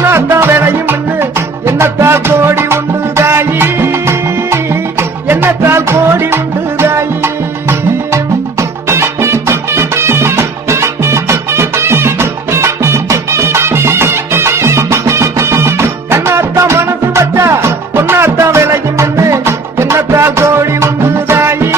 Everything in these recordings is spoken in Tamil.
பொன்னாத்தான் விளையும் என்னத்தால் கோடி உண்டு தாயி, என்னத்தால் கோடி உண்டு தாயி. கண்ணாத்தான் மனசு வச்சா பொன்னாத்தான் விளையும் என்னத்தால் கோடி உண்டு தாயி.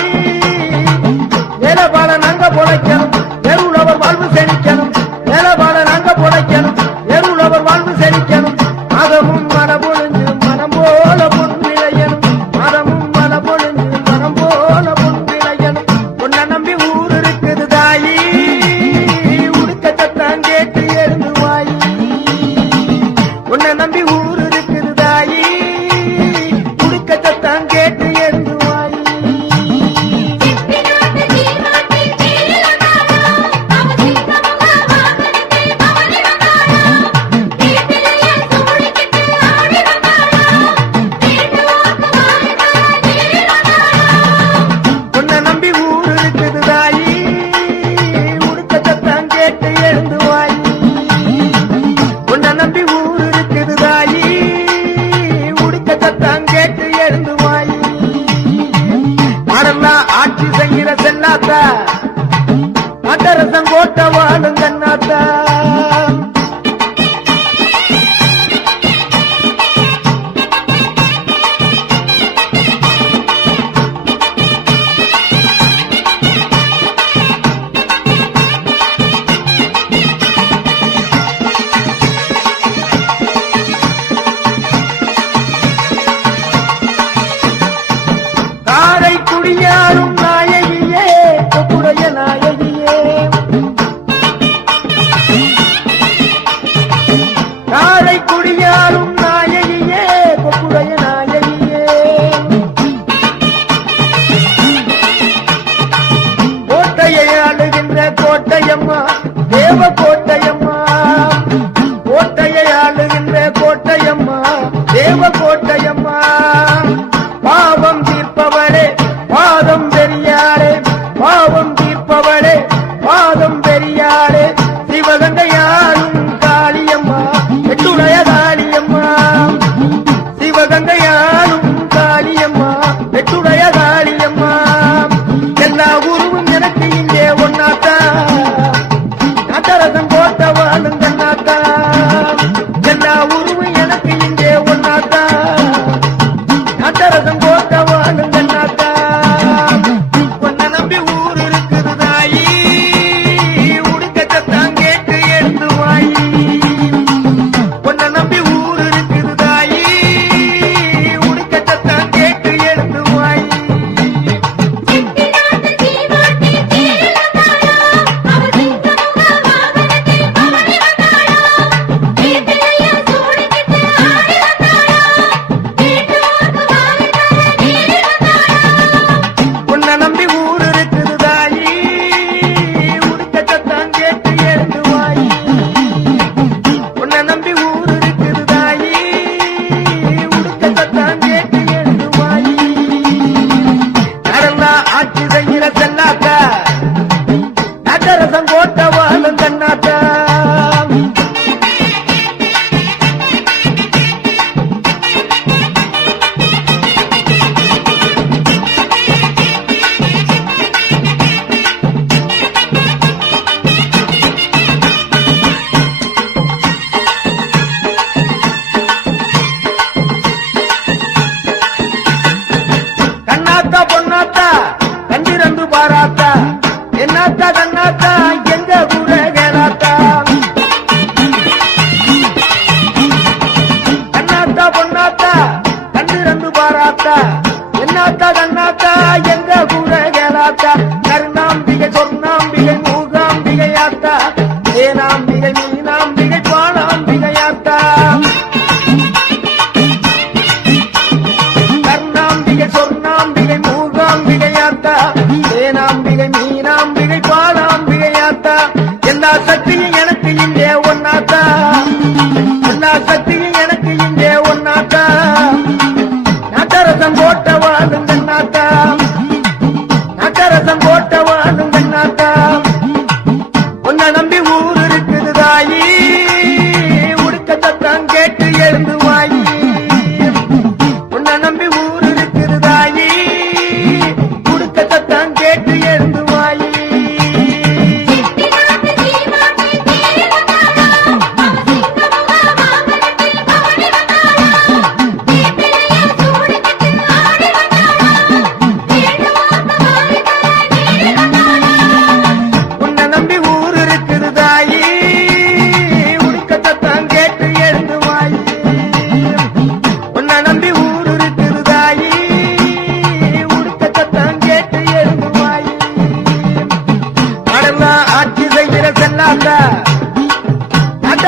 வேலைபாட நாங்க பொழைக்கணும், வேறுள்ளவர் வாழ்வு செழிக்கணும். வேலைபாட நாங்க பொழைக்கணும், வேறுள்ளவர் வாழ்வு செழிக்கணும். மதமும் மனபொழிஞ்சு மனம் போல பொன் விளையணும், மதமும் மனபொழிஞ்சு மனம் போல பொன் விளையணும். உன்னை நம்பி ஊர் இருக்குது தாயி, உடுக்க சத்தம் கேட்டு எழுந்து வாயி. உன்னை நம்பி ஊர் இருக்குது தாயி, உடுக்க சத்தம் கேட்டு எழுந்து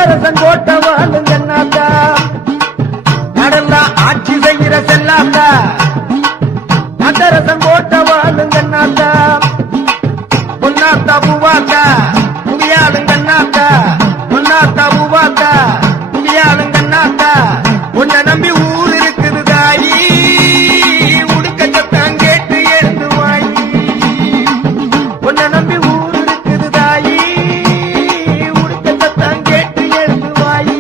கட்டரசன் கோட்ட வாழும் கண்ணாத்தா கடல்லாம் ஆட்சி செய்கிற செல்லாத்தா கட்டரசன் கோட்ட வாழும் கண்ணாத்தா பொன்னாத்தா பூவாத்தா புவியாளும் கண்ணாத்தா பொன்னாத்தா பூவாத்தா புவியாளும் கண்ணாத்தா உன்னை நம்பி ஊர் இருக்குது தாயி உடுக்கத்தான் கேட்டு எழுந்து வாயி உன்னை நம்பி ஊர் இருக்குது தாயி உடுக்கத்தான் கேட்டு எழுந்து வாயி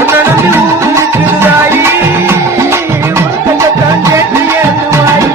உன்னை நம்பி ஊர் இருக்குது தாயி உடுக்கத்தான் கேட்டு எழுந்து வாயி.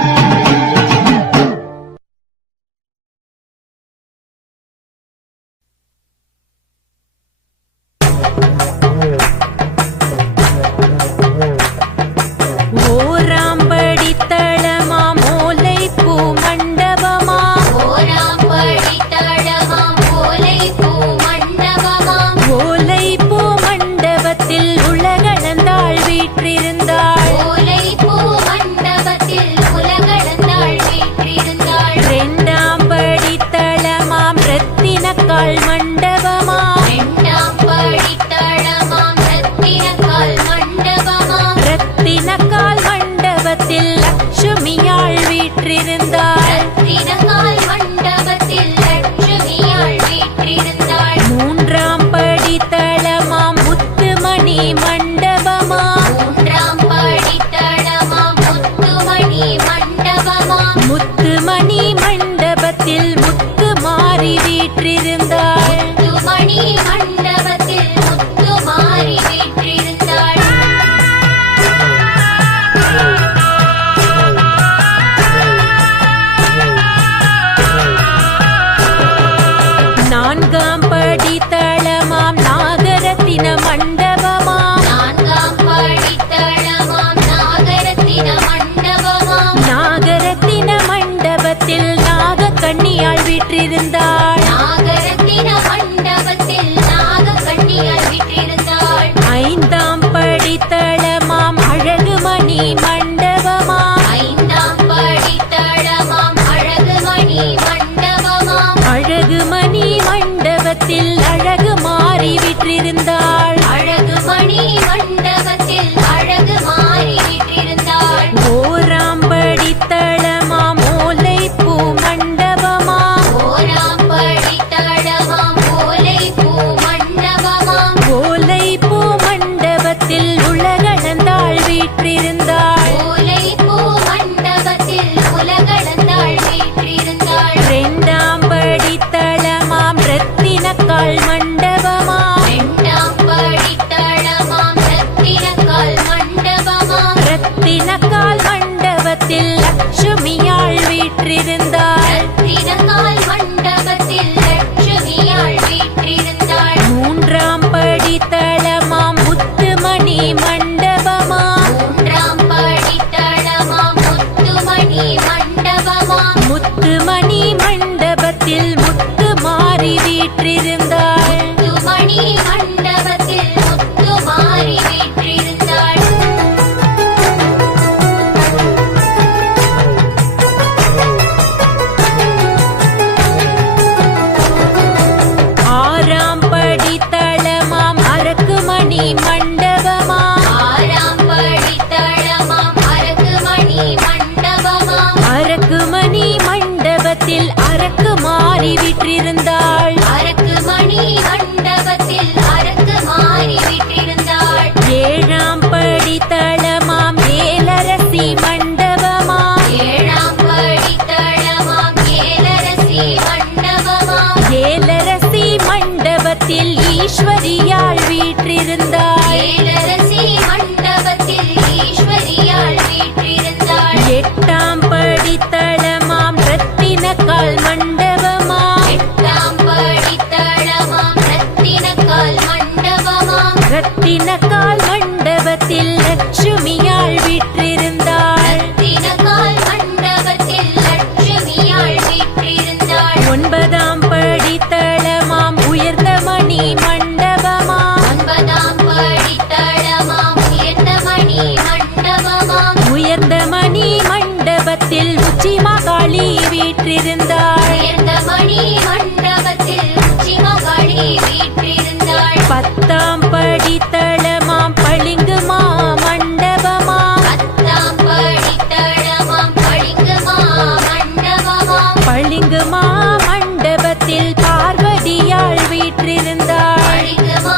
ஓராம்படி தளமா மூலை பூ மண்டபமா ஓராம்படி தளமா மூலை பூ மண்டபமா ஓலை பூ மண்டபத்தில் உலகளந்தாள் வீற்றிருந்தாள் ஓலை பூ மண்டபத்தில் உலகளந்தாள் வீற்றிருந்தாள் இரண்டாம் படி தளமாம் ரத்தினக்கால் மண்டபமா இரண்டாம் படி தளமாம் ரத்தினக்கால் மண்டபமா ரத்தினக்கால் மண்டபத்தில் லட்சுமியாள் வீற்றிருந்தாள் ரத்தினக்கால் மண்டபத்தில் லட்சுமியாள் வீற்றிருந்தாள் மூன்றாம் படி தளமாம் முத்துமணி மண்டபமா மூன்றாம் படி தளமாம் முத்துமணி மண்டபமா முத்துமணி மண்டபத்தில் முத்து மாறி வீற்றிருந்தாள் முத்துமணி மண்டபத்தில் முத்துமாரி வீற்றிருந்தாள் நான்காம் படி தளமாம் நாகரத்தின மண்டபமா நான்காம் படி தளமாம் நாகரத்தின மண்டபமா நாகரத்தின மண்டபத்தில் நாகக்கண்ணியாள் வீற்றிருந்தாள் நாகரத்தின மண்டபத்தில் நாகக்கண்ணியாள் வீற்றிருந்தாள் ஐந்தாம் படி தளமாம் அழகுமணி மண்டபமா ஐந்தாம் படி தளமாம் அழகுமணி மண்டபமா அழகுமணி மண்டபத்தில் அழகு மாறி வீற்றிருந்தாள் அழகுமணி மண்டபத்தில் அழகு மாறி வீற்றிருந்தாள் ஓராம் படி தளமாம் ஓலை பூ மண்டபமா ஓராம் படி தளமாம் ஓலை பூ மண்டபமா ஓலை பூ மண்டபத்தில் உலகளந்தாள் வீற்றிருந்தாள் ஓலை பூ மண்டபத்தில் உலகளந்தாள் வீற்றிருந்தாள் இரண்டாம் படி தளமாம் ரத்தினக்கால் மண்டபமா இரண்டாம் படி தளமாம் ரத்தினக்கால் மண்டபமா ரத்தினக்கால் மண்டபத்தில் லட்சுமியாள் வீற்றிருந்தாள் ரத்தினக்கால் மண்டபத்தில் லட்சுமியாள் வீற்றிருந்தாள் மூன்றாம் படி தளமாம் முத்துமணி மண்டபமா மூன்றாம் படி தளமாம் முத்துமணி மண்டபமா முத்துமணி மண்டபத்தில் முத்து மாறி வீற்றிருந்தாள் முத்துமணி மண்டபத்தில் முத்துமாரி வீற்றிருந்தாள் ஆறாம் படி தளமாம் அரக்குமணி மண்டபமா ஆறாம் படி தளமாம் அரக்குமணி மண்டபமா அரக்குமணி மண்டபத்தில் அரக்கு மாறி வீற்றிருந்தாள் அரக்குமணி மண்டபத்தில் அரக்கு மாறி வீற்றிருந்தாள் ஏழாம் படி தளமாம் ஏலரசி மண்டபமா ஏழாம் படி தளமாம் ஏலரசி மண்டபமா ஏலரசி மண்டபத்தில் ஈஸ்வரியாள் வீற்றிருந்தாள் ஏலரசி மண்டபத்தில் ஈஸ்வரியாள் வீற்றிருந்தாள் எட்டாம் படி தளமாம் ரத்தினக்கால் மண்டபமா எட்டாம் படி தளமாம் ரத்தினக்கால் மண்டபமா ரத்தினக்கால் மண்டபத்தில் லட்சுமியாள் வீற்றிருந்தாள் ரத்தினக்கால் மண்டபத்தில் லட்சுமியாள் வீற்றிருந்தாள் ஒன்பதாம் படி தளமாம் உயர்ந்த மணி மண்டபமா ஒன்பதாம் படி தளமாம் உயர்ந்த மணி மண்டபமா உயர்ந்த மணி மண்டபத்தில் உச்சி மகாளி வீற்றிருந்தாள் உயர்ந்த மணி மண்டபத்தில் உச்சி மகாளி வீற்றிருந்தாள் பத்தாம் படித்தளமாம் பளிங்குமா மண்டபமாம் பத்தாம் படித்தளமாம் பளிங்குமா மண்டபமாம் பளிங்குமா மண்டபத்தில் பார்வதியாள் வீற்றிருந்தாள் பளிங்குமா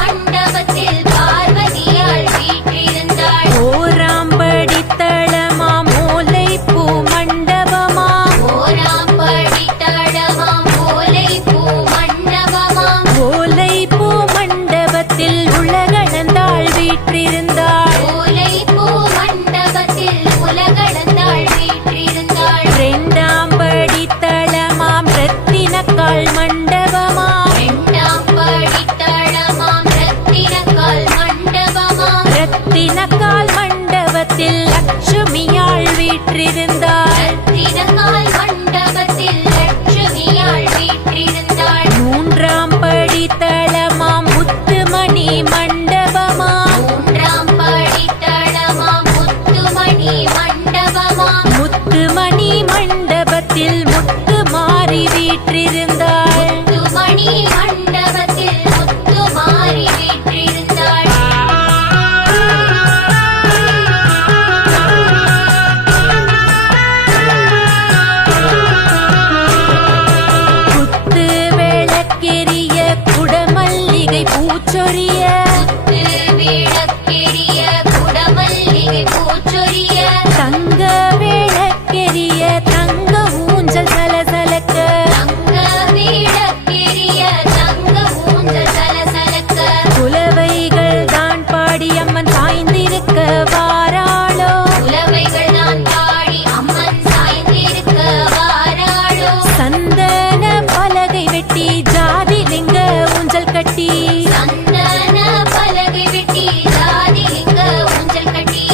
மண்டபத்தில் பார்வதியாள் வீற்றிருந்தாள் ஓராம் படித்தளமாம் ஓலைப்பூ மண்டபமாம் ஓராம் படித்தளமாம் ஓலைப்பூ மண்டபமாம் ஓலைப்பூ மண்டபத்தில் உலகளந்தாள் வீற்றிருந்தாள் ஓலைப்பூ மண்டபத்தில் உலகளந்தாள் வீற்றிருந்தாள் இரண்டாம் படித்தளமாம் ரத்தினக்கால் மண்டபமாம் இரண்டாம் படித்தளமாம் ரத்தினக்கால் மண்டபமாம் ரத்தினக்கால் மண்டபத்தில் லட்சுமியாள் வீற்றிருந்தாள் ரத்தினக்கால் மண்டபத்தில் லட்சுமியாள் வீற்றிருந்தாள் மூன்றாம் படித்தளமாம் முத்துமணி மண்டபமாம் மூன்றாம் படித்தளமாம் முத்துமணி மண்டபமாம் முத்துமணி மண்டபத்தில் முத்துமாரி வீற்றிருந்தாள் முத்துமணி மண்டபத்தில் முத்துமாரி வீற்றிருந்தாள் குத்து விளக்கெரிய குடமல்லிகை பூச்சொரிய குத்து விளக்கெரிய குடமல்லிகை பூச்சொரிய தங்க விளக்கெரிய தங்க ஊஞ்சல் சலசலக்க தங்க விளக்கெரிய தங்க ஊஞ்சல் சலசலக்க குலவைகள் தான் பாடி அம்மன் சாய்ந்திருக்க வாராளோ உலவைகள் நான் பாடி அம்மன் சாய்ந்திருக்க வாராளோ சந்தன பலகை வெட்டி ஜாதிலிங்க ஊஞ்சல் கட்டி சந்தன பலகை வெட்டி ஜாதிலிங்க ஊஞ்சல் கட்டி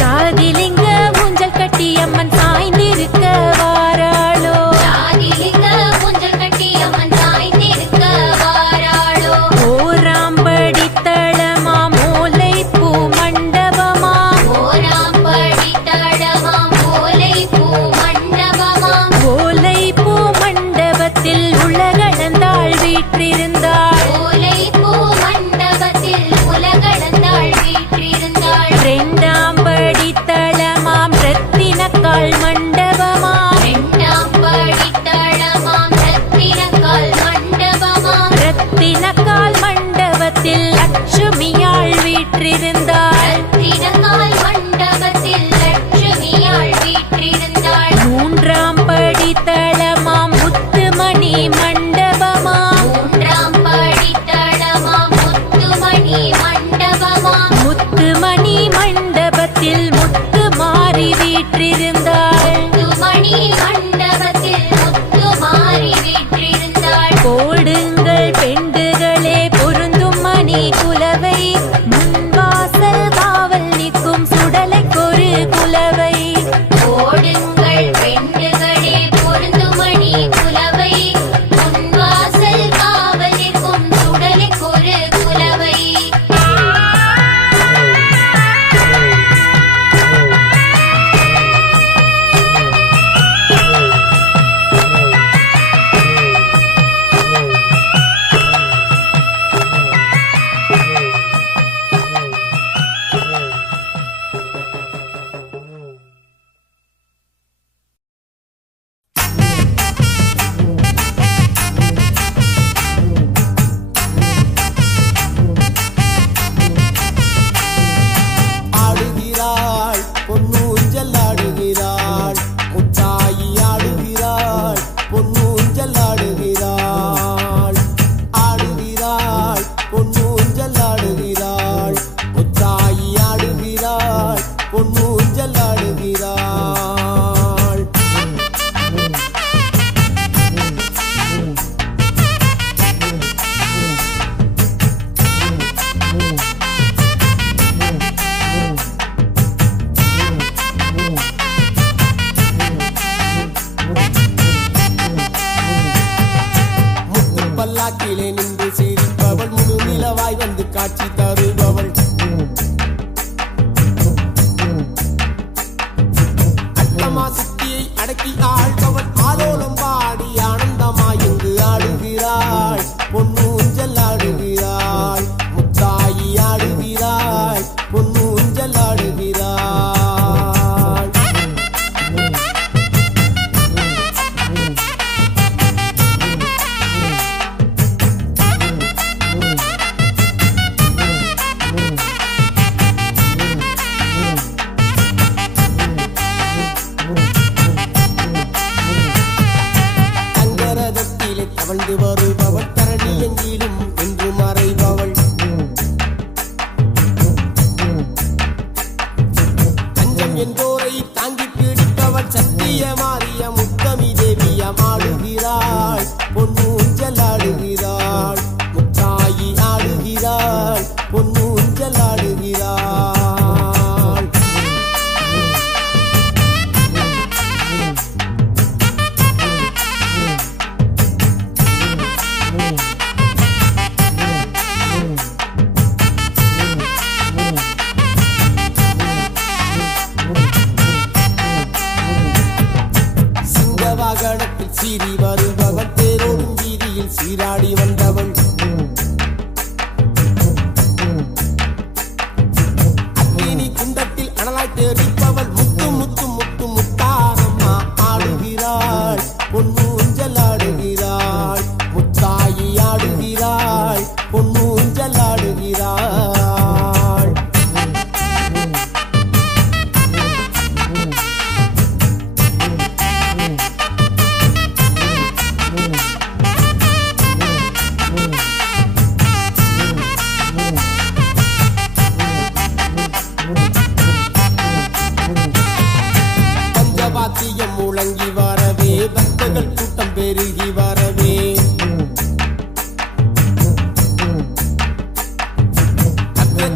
ஜாதிலிங்க ஊஞ்சல் கட்டி அம்மன் சாய்ந்திருக்க வாராளோ ஜாதிலிங்க ஊஞ்சல் கட்டி அம்மன் சாய்ந்திருக்க வாராளோ ஓராம் படித்தளமாம் ஓலைப்பூ மண்டபமாம் ஓராம் படித்தளமாம் ஓலைப்பூ மண்டபமாம் ஓலைப்பூ மண்டபத்தில் உலகளந்தாள் வீற்றிருந்தாள் ஓலைப்பூ மண்டபத்தில் உலகளந்தாள் வீற்றிருந்தாள் இரண்டாம் படித்தளமாம் ரத்தினக்கால் மண்டபமாம் இரண்டாம் படித்தளமாம் ரத்தினக்கால் மண்டபமாம் ரத்தினக்கால் மண்டபத்தில் லட்சுமியாள் வீற்றிருந்தாள் ரத்தினக்கால் மண்டபத்தில் லட்சுமியாள் வீற்றிருந்தாள் மூன்றாம் படித்தளமாம் முத்துமணி மண்டபமாம் மூன்றாம் படித்தளமாம் முத்துமணி மண்டபமாம் முத்துமணி மண்டபத்தில் முத்துமாரி வீற்றிருந்தாள் முத்துமணி மண்டபத்தில் முத்துமாரி வீற்றிருந்தாள் போடுங்கள் பெண்டுகளே பொருந்தும் மணி குலவை முன்வாசல் காவல் நிற்கும் சுடலைக்கொரு குலவை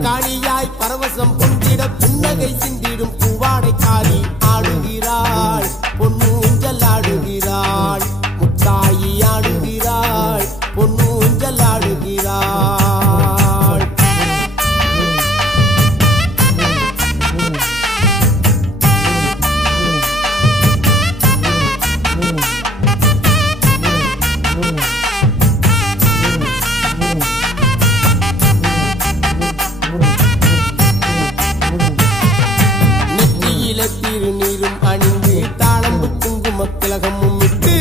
காளியாய் பரவசம் பொங்கிட புன்னகை சிந்திடும் பூவாடை காளி ஆடுகிறாள் பொன்னூஞ்சல் ஆடுகிறாள் முத்தாயி ஆடுகிறாள் பொன்னூஞ்சல் ஆடுகிறாள் திருநீரும் அணிந்து தாளம்பு குங்கும திலகமும் விட்டு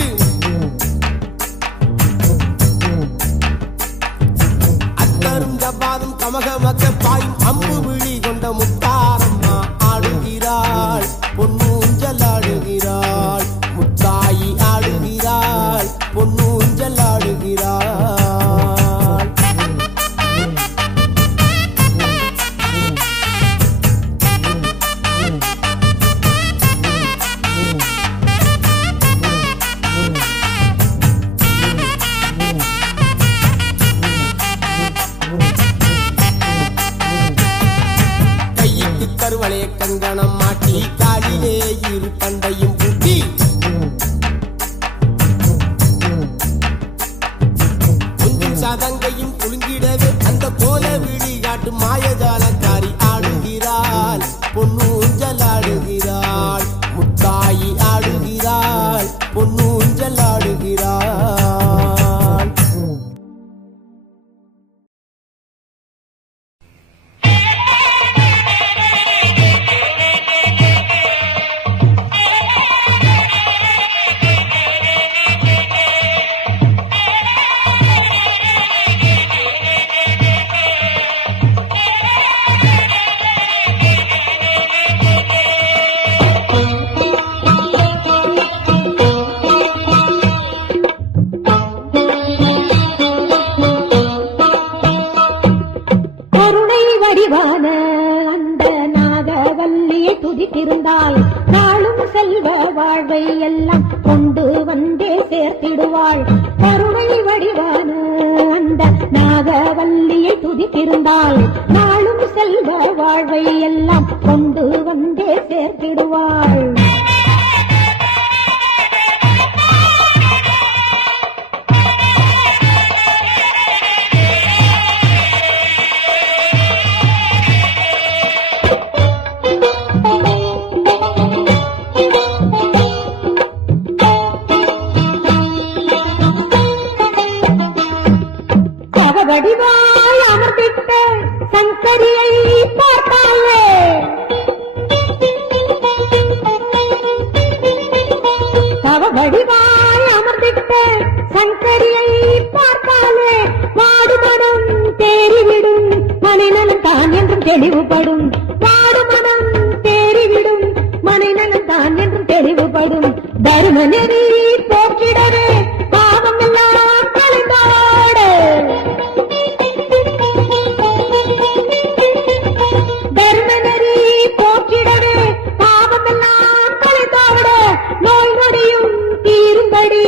அத்தரும் ஜபாதும் கமகமக்க பாயும் அம்பு விழி கொண்ட முத்தாரம்மா ஆடுகிறாள் பொன்னூஞ்சல் ஆடுகிறாள் முத்தாயி ஆடுகிறாள் பொன்னூஞ்சல் ஆடுகிறாள் கருவளைய கங்கணம் மாட்டி காலிலே இரு பண்டையும் பூட்டி கொஞ்சம் சதங்கையும் குலுங்கிடவே அந்த கோல விழி காட்டு மாயஜாலக்காரி ஆடுகிறாள் பொன்னூஞ்சல் ஆடுகிறாள் முத்தாயி ஆடுகிறாள் பொன்னூஞ்சல் ஆடுகிறாள் இருந்தால் நாளும் செல்வ வாழ்வை எல்லாம் கொண்டு வந்தே சேர்த்திடுவாள். கருணை வடிவான அந்த நாகவல்லியை துதித்திருந்தால் நாளும் செல்வ வாழ்வை எல்லாம் கொண்டு வந்தே சேர்த்திடுவாள். வடிவாய் அமர்ந்திட்ட சங்கரியை பார்த்தாலே வடிவாய் அமர்ந்திட்ட சங்கரியை பார்த்தாலே வாடுமனம் தேறிவிடும் மனைநலம் தான் என்றும் தெளிவுபடும். வாடுமனம் தேறிவிடும் மனைநலம் தான் என்றும் தெளிவுபடும். தருமநெறி போக்கிடவே பாவம் எல்லாம் கலைந்தாடு. தர்மநெறி போக்கிடவே பாவமெல்லாம் கலைந்தாட நோய் நொடியும் தீரும்படி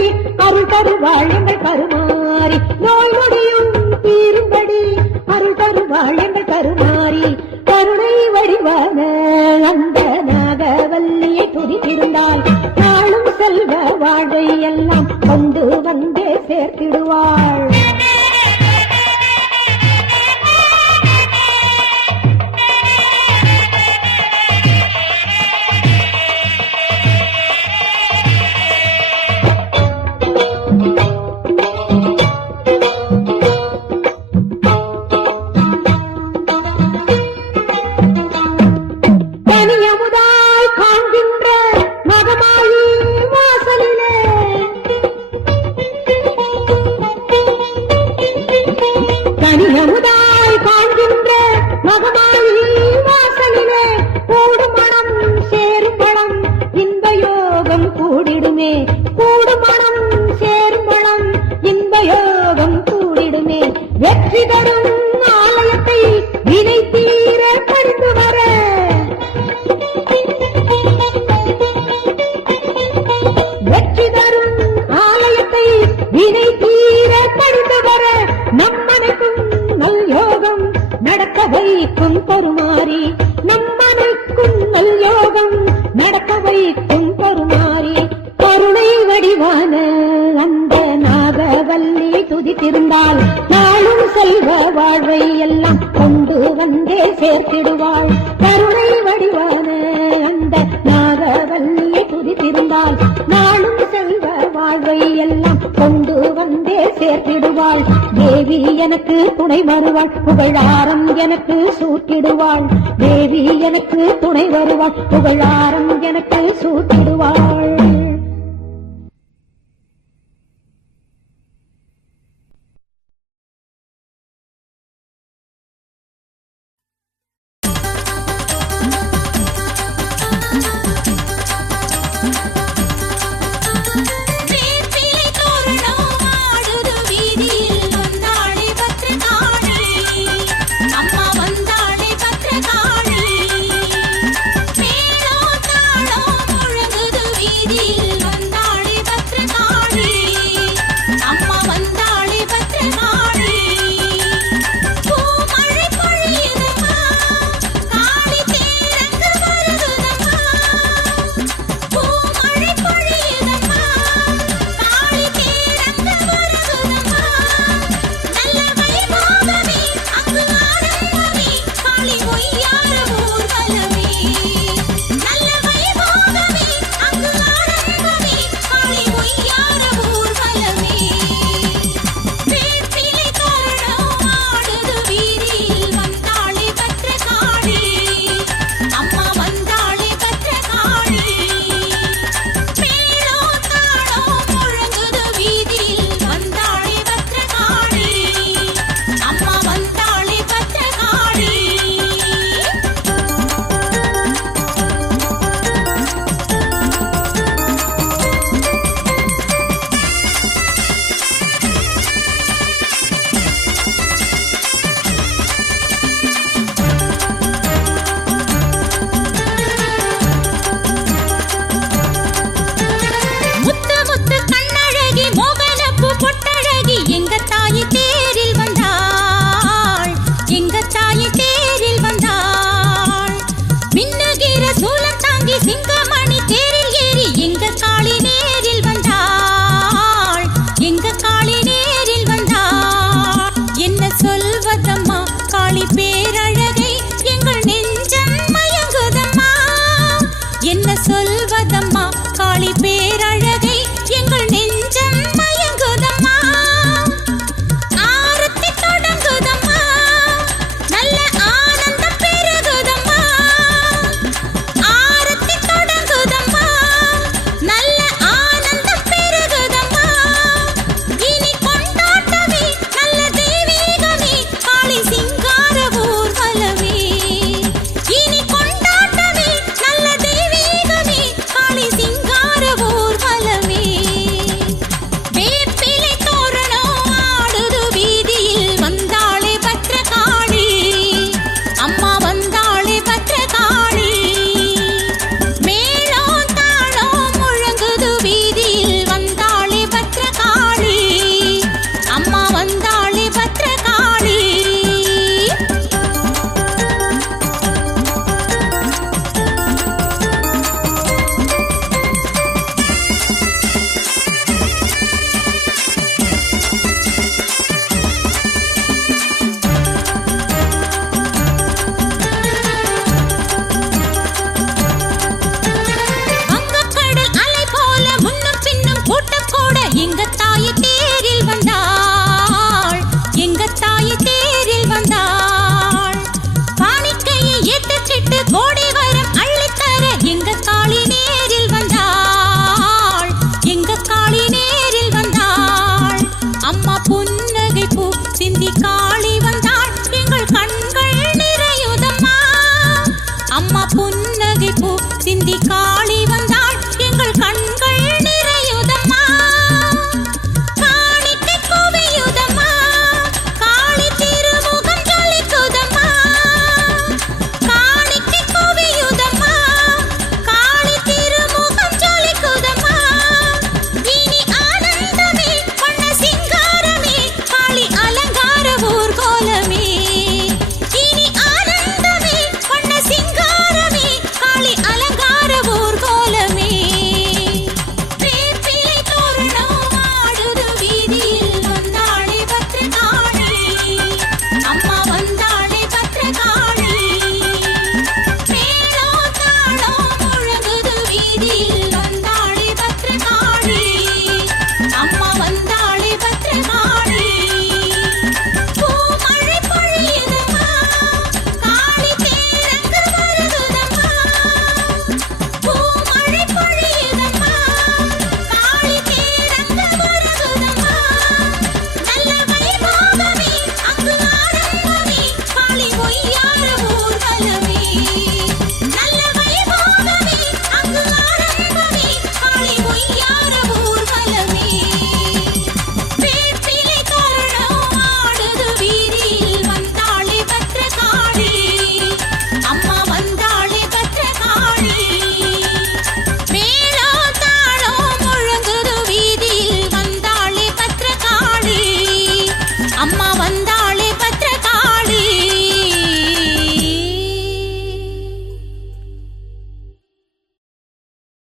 அருள் தருவாள் எங்கள் கருமாறி. நோய் நொடியும் தீரும்படி அருள் தருவாள் எங்கள் கருமாறி. கருணை வடிவான அந்த நாகவல்லியை துதித்திருந்தால் நாளும் செல்வ வாழ்வை எல்லாம் கொண்டு வந்தே சேர்த்திடுவாள். வெற்றி தரும் ஆலயத்தை வினை தீர பறிந்து வர வெற்றி தரும் ஆலயத்தை வினை தீர பறிந்து வர நம்மனைக்கும் நல்யோ வைக்கும் கருமாறி நம்மனைக்கும் நல் யோகம் நடக்க வைக்கும் கருமாறி கருணை வடிவான அந்த நாகவல்லி துதித்திருந்தால் நாளும் செல்வ வாழ்வை எல்லாம் கொண்டு வந்தே சேர்த்திடுவாள் கருணை வடிவான அந்த நாகவல்லி துதித்திருந்தால் நாளும் செல்வ வாழ்வை எல்லாம் கொண்டு வந்தே சேர்த்திடுவாள் தேவி எனக்கு துணை வருவாள் புகழாரம் எனக்கு சூட்டிடுவாள் தேவி எனக்கு துணை வருவாள் புகழாரம் எனக்கு சூட்டிடுவாள்